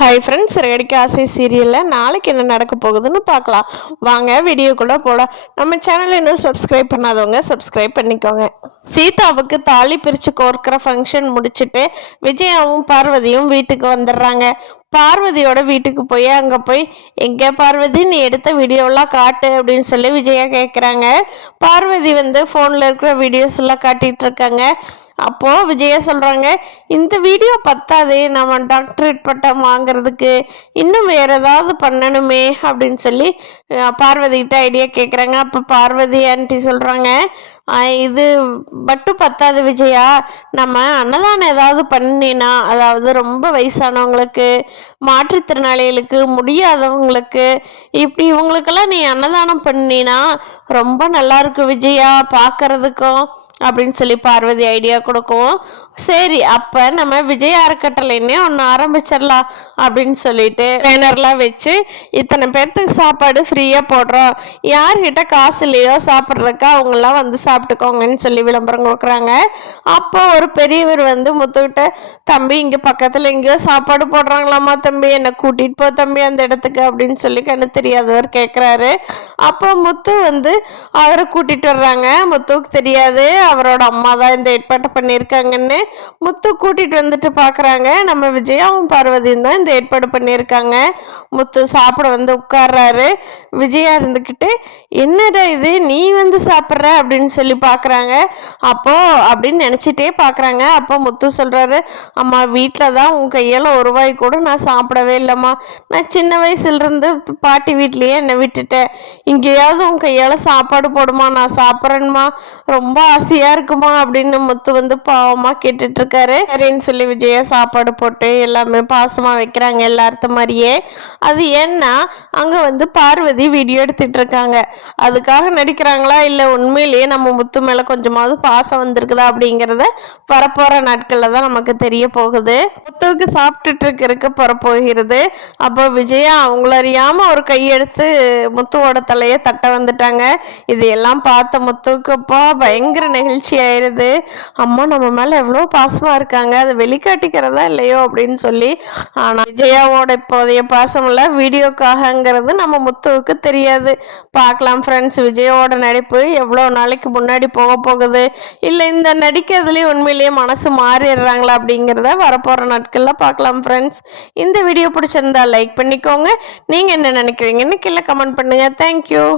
Hi friends, ரெடிக்க ஆசை சீரியலில் நாளைக்கு என்ன நடக்க போகுதுன்னு பார்க்கலாம். வாங்க வீடியோக்குள்ளே போகலாம். நம்ம சேனலை இன்னும் சப்ஸ்கிரைப் பண்ணாதவங்க சப்ஸ்கிரைப் பண்ணிக்கோங்க. சீதாவுக்கு தாலி பிரித்து கோர்க்கிற ஃபங்க்ஷன் முடிச்சுட்டு விஜயாவும் பார்வதியும் வீட்டுக்கு வந்துடுறாங்க. பார்வதியோட வீட்டுக்கு போய் அங்கே போய் எங்கே பார்வதி நீ எடுத்த வீடியோலாம் காட்டு அப்படின்னு சொல்லி விஜயா கேட்குறாங்க. பார்வதி ஃபோனில் இருக்கிற வீடியோஸ் எல்லாம் காட்டிகிட்டு இருக்காங்க. அப்போது விஜயா சொல்கிறாங்க, இந்த வீடியோ பத்தாது, நம்ம டாக்டரேட் பட்டம் வாங்கிறதுக்கு இன்னும் வேறு ஏதாவது பண்ணணுமே அப்படின்னு சொல்லி பார்வதிகிட்ட ஐடியா கேட்குறாங்க. அப்போ பார்வதி ஆன்ட்டி சொல்கிறாங்க, இது மட்டும் பத்தாது விஜயா, நம்ம அன்னதானம் ஏதாவது பண்ணினா, அதாவது ரொம்ப வயசானவங்களுக்கு, மாற்றுத்திறனாளிகளுக்கு, முடியாதவங்களுக்கு, இப்படி இவங்களுக்கெல்லாம் நீ அன்னதானம் பண்ணினா ரொம்ப நல்லாயிருக்கு விஜயா பார்க்கறதுக்கும் அப்படின்னு சொல்லி பார்வதி ஐடியா கொடுக்கும். சரி, அப்போ நம்ம விஜயா அறக்கட்டளைன்னே ஒன்று ஆரம்பிச்சிடலாம் அப்படின்னு சொல்லிட்டு ட்ரெயினர்லாம் வச்சு இத்தனை பேர்த்துக்கு சாப்பாடு ஃப்ரீயாக போடுறோம், யார்கிட்ட காசு இல்லையோ சாப்பிட்றதுக்கா அவங்களாம் சாப்பிட்டுக்கோங்கன்னு சொல்லி விளம்பரம் கொடுக்குறாங்க. அப்போ ஒரு பெரியவர் முத்துக்கிட்ட, தம்பி இங்கே பக்கத்தில் எங்கேயோ சாப்பாடு போடுறாங்களாமா தம்பி, என்னை கூட்டிகிட்டு போ தம்பி அந்த இடத்துக்கு அப்படின்னு சொல்லி கண்ணு தெரியாதவர் கேட்குறாரு. அப்போ முத்து அவரை கூட்டிகிட்டு வர்றாங்க. முத்துவுக்கு தெரியாது அவரோட அம்மா தான் இந்த ஏற்பாட்டை பண்ணியிருக்காங்கன்னு. முத்து கூட்டிகிட்டு வந்துட்டு பார்க்குறாங்க, நம்ம விஜயாவும் பார்வதியும் தான் இந்த ஏற்பாடு பண்ணியிருக்காங்க. முத்து சாப்பிட உட்கார்றாரு. விஜயா இருந்துக்கிட்டு, என்னடா இது நீ சாப்பிட்ற அப்படின்னு சொல்லி பார்க்குறாங்க. அப்போது அப்படின்னு நினச்சிட்டே பார்க்குறாங்க. அப்போ முத்து சொல்கிறாரு, அம்மா வீட்டில் தான் உன் கையால் ஒரு வாய் கூட நான் சாப்பிடவே இல்லைம்மா, நான் சின்ன வயசுலேருந்து பாட்டி வீட்லேயே என்னை விட்டுட்டேன், இங்கேயாவது உன் கையால் சாப்பாடு போடுமா, நான் சாப்பிட்றேன்மா, ரொம்ப ஆசையாக இருக்குமா அப்படின்னு முத்து பாவமாக கேட்டுட்ருக்காரு. சரின்னு சொல்லி விஜயா சாப்பாடு போட்டு எல்லாமே பாசமாக வைக்கிறாங்க எல்லார்த்த மாதிரியே. அது ஏன்னா அங்கே பார்வதி வீடியோ எடுத்துகிட்டு இருக்காங்க, அதுக்காக நடிக்கிறாங்களா இல்லை உண்மையிலேயே நம்ம முத்து மேலே கொஞ்சமாவது பாசம் வந்திருக்குதா அப்படிங்கிறத வரப்போகிற நாட்களில் தான் நமக்கு தெரிய போகுது. முத்துவுக்கு சாப்பிட்டுட்டு இருக்கிறதுக்கு புறப்போகிறது. அப்போ விஜயா அவங்கள அறியாமல் ஒரு கையெடுத்து முத்துவோட தலையை தட்ட வந்துட்டாங்க. இது எல்லாம் பார்த்த முத்துவுக்குப்பா பயங்கர நெகிழ்ச்சி ஆயிடுது. அம்மா நம்ம மேலே எவ்வளோ பாசமாக இருக்காங்க, அதை வெளிக்காட்டிக்கிறதா இல்லையோ அப்படின்னு சொல்லி. ஆனால் விஜயாவோட இப்போதைய பாசம் இல்லை, வீடியோக்காகங்கிறது நம்ம முத்துவுக்கு தெரியாது. பார்க்கலாம் ஃப்ரெண்ட்ஸ், விஜயாவோட நடிப்பு எவ்வளோ நாளைக்கு முன்னாடி போக போகுது, இல்லை இந்த நடிக்கிறதுலேயே உண்மையிலேயே மனசு மாறிடுறாங்களா அப்படிங்கிறத வரப்போகிற நாட்களில் பார்க்கலாம் ஃப்ரெண்ட்ஸ். இந்த வீடியோ பிடிச்சிருந்தா லைக் பண்ணிக்கோங்க. நீங்கள் என்ன நினைக்கிறீங்கன்னு கீழே கமெண்ட் பண்ணுங்கள். தேங்க்யூ.